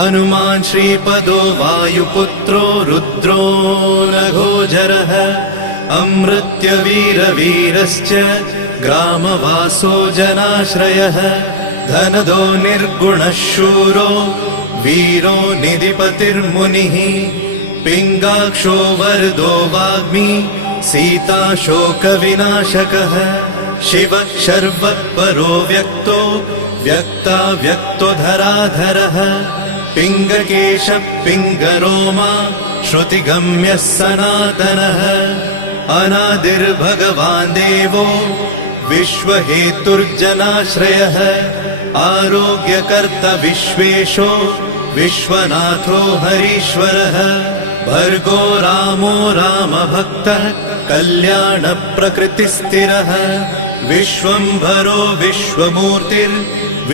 हनुमान् श्रीपदो वायुपुत्रो रुद्रो नघोजरः अमृत्यवीरवीरश्च ग्रामवासो जनाश्रयः धनदो निर्गुणः शूरो वीरो निधिपतिर्मुनिः पिङ्गाक्षो वरदो वाग्मी सीता शोकविनाशकः शिवः शर्वः परो व्यक्तो व्यक्तो धराधरः पिङ्गकेशः पिङ्गरोमा श्रुतिगम्यः सनातनः अनादिर्भगवान् देवो विश्वहेतुर्जनाश्रयः आरोग्यकर्ता विश्वेशो विश्वनाथो हरीश्वरः भर्गो रामो रामभक्तः कल्याणप्रकृतिस्थिरः विश्वम्भरो विश्वमूर्तिर्